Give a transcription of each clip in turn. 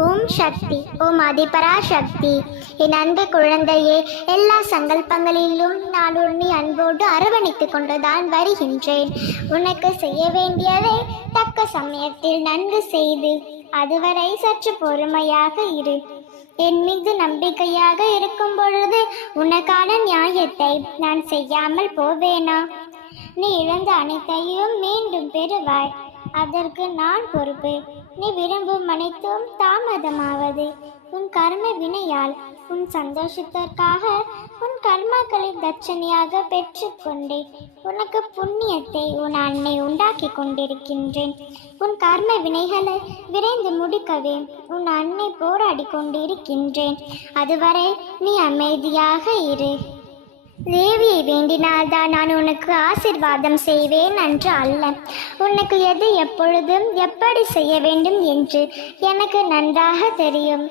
ஓம் சக்தி ஓம் அதிபரா சக்தி என் அன்பு குழந்தையே எல்லா சங்கல்பங்களிலும் நான் உன்னை அன்போடு அரவணைத்து கொண்டுதான் வருகின்றேன். உனக்கு செய்ய வேண்டியதை தக்க சமயத்தில் நன்கு செய்து அதுவரை சற்று பொறுமையாக இரு. என் மீது நம்பிக்கையாக இருக்கும் பொழுது உனக்கான நியாயத்தை நான் செய்யாமல் போவேனா? நீ இழந்த அனைத்தையும் மீண்டும் பெறுவாய். அதற்கு நான் பொறுப்பு நீ விரும்பும் அனைத்தும் தாமதமாவது. உன் கர்ம வினையால் உன் சந்தோஷத்திற்காக உன் கர்மாக்களை தட்சணையாக பெற்றுக்கொண்டேன் உனக்கு புண்ணியத்தை உன் அன்னை உண்டாக்கி கொண்டிருக்கின்றேன். உன் கர்ம வினைகளை விரைந்து முடிக்கவே உன் அன்னை போராடி கொண்டிருக்கின்றேன். அதுவரை நீ அமைதியாக இரு. தேவியை வேண்டினால்தான் நான் உனக்கு ஆசிர்வாதம் செய்வேன் என்று அல்ல. உனக்கு எது எப்பொழுதும் எப்படி செய்ய வேண்டும் என்று எனக்கு நன்றாக தெரியும்.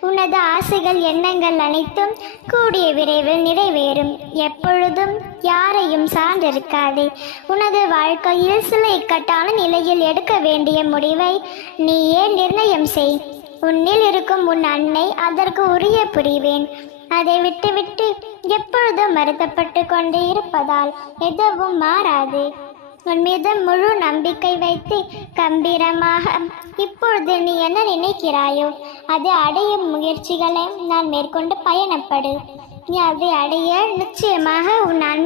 உனது ஆசைகள் எண்ணங்கள் அனைத்தும் கூடிய விரைவில் நிறைவேறும். எப்பொழுதும் யாரையும் சார்ந்திருக்காதே. உனது வாழ்க்கையில் சில இக்கட்டான நிலையில் எடுக்க வேண்டிய முடிவை நீயே நிர்ணயம் செய். உன்னில் இருக்கும் உன் அன்னை அதற்கு உரிய புரிவேன். அதை விட்டுவிட்டு எப்பொழுதும் வருத்தப்பட்டு கொண்டே இருப்பதால் எதுவும் மாறாது. உன் மீது முழு நம்பிக்கை வைத்து கம்பீரமாக இப்பொழுது நீ என்ன நினைக்கிறாயோ அது அடையும் முயற்சிகளை நான் மேற்கொண்டு பயணப்படு. நீ அதை அடைய நிச்சயமாக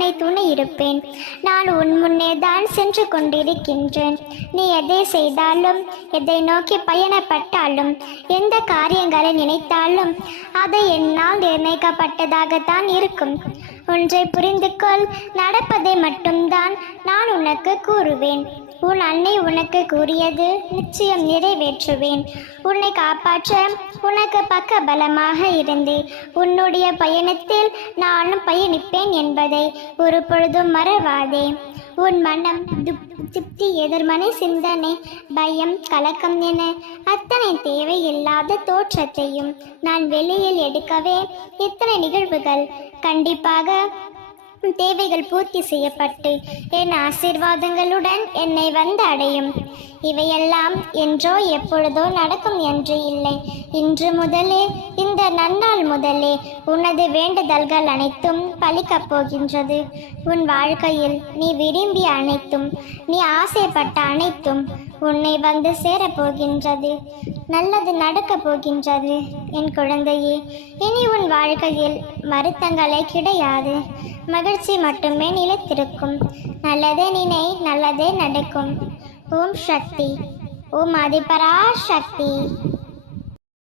உன்னை துணை இருப்பேன் நான் உன் முன்னே தான் சென்று கொண்டிருக்கின்றேன். நீ எதை செய்தாலும் எதை நோக்கி பயணப்பட்டாலும் எந்த காரியங்களை நினைத்தாலும் அதை என்னால் நிர்ணயிக்கப்பட்டதாகத்தான் இருக்கும். ஒன்றை புரிந்து கொள் நடப்பதை மட்டும்தான் உனக்கு கூறுவேன். உன் அன்னை உனக்கு கூறியது நிச்சயம் நிறைவேற்றுவேன். உன்னை காப்பாற்ற உனக்கு பக்க பலமாக இருந்து உன்னுடைய பயணத்தில் நானும் பயணிப்பேன் என்பதை ஒரு பொழுதும் மறவாதே. உன் மனம் திருப்தி எதிர்மனை சிந்தனை பயம் கலக்கம் என அத்தனை தேவையில்லாத தோற்றத்தையும் நான் வெளியில் எடுக்கவே இத்தனை நிகழ்வுகள் கண்டிப்பாக தேவைகள் பூர்த்தி செய்யப்பட்டு என் ஆசீர்வாதங்களுடன் என்னை வந்து அடையும் இவையெல்லாம் என்றோ எப்பொழுதோ நடக்கும் என்று இல்லை. இன்று முதலே இந்த நன்னாள் முதலே உனது வேண்டுதல்கள் அனைத்தும் பலிக்கப் போகின்றது. உன் வாழ்க்கையில் நீ விரும்பிய அனைத்தும் நீ ஆசைப்பட்ட அனைத்தும் உன்னை வந்து சேரப்போகின்றது. நல்லது நடக்கப் போகின்றது என் குழந்தையே. இனி உன் வாழ்க்கையில் வருத்தங்களே கிடையாது. மகிழ்ச்சி மட்டுமே நிலைத்திருக்கும். நல்லதே நினை நல்லதே நடக்கும். ஓம் சக்தி. ஓம் அதிபரா சக்தி.